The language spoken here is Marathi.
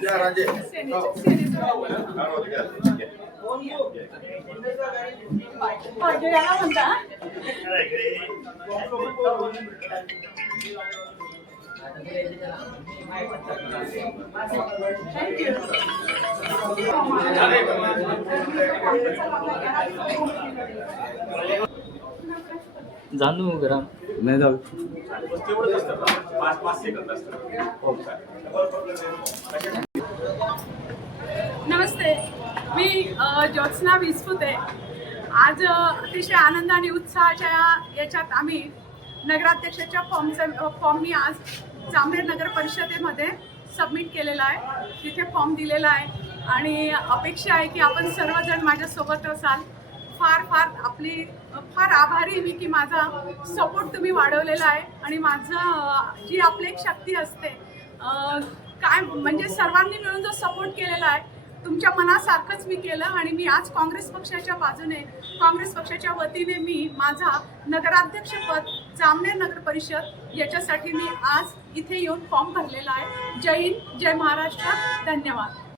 Yeah, Ranjit. Oh. ఎలా ఉందా థ్యాంక్ जाणू ग्राम. नाही जाऊ. नमस्ते. मी ज्योत्स्ना विसपुते. आज अतिशय आनंद आणि उत्साहाच्या याच्यात आम्ही नगराध्यक्षाच्या फॉर्मचं फॉर्म मी आज जामनेर नगर परिषदेमध्ये सबमिट केलेला आहे. तिथे फॉर्म दिलेला आहे. आणि अपेक्षा आहे की आपण सर्वजण माझ्यासोबत असाल. फार फार आपली फार आभारी मी की माझा सपोर्ट तुम्ही वाढवलेला आहे आणि माझं जी आपली एक शक्ती असते काय म्हणजे सर्वांनी मिळून जो सपोर्ट केलेला आहे तुमच्या मनासारखंच मी केलं आणि मी आज काँग्रेस पक्षाच्या बाजूने काँग्रेस पक्षाच्या वतीने मी माझा नगराध्यक्षपद जामनेर नगर परिषद याच्यासाठी मी आज इथे येऊन फॉर्म भरलेला आहे. जय हिंद जय महाराष्ट्र धन्यवाद.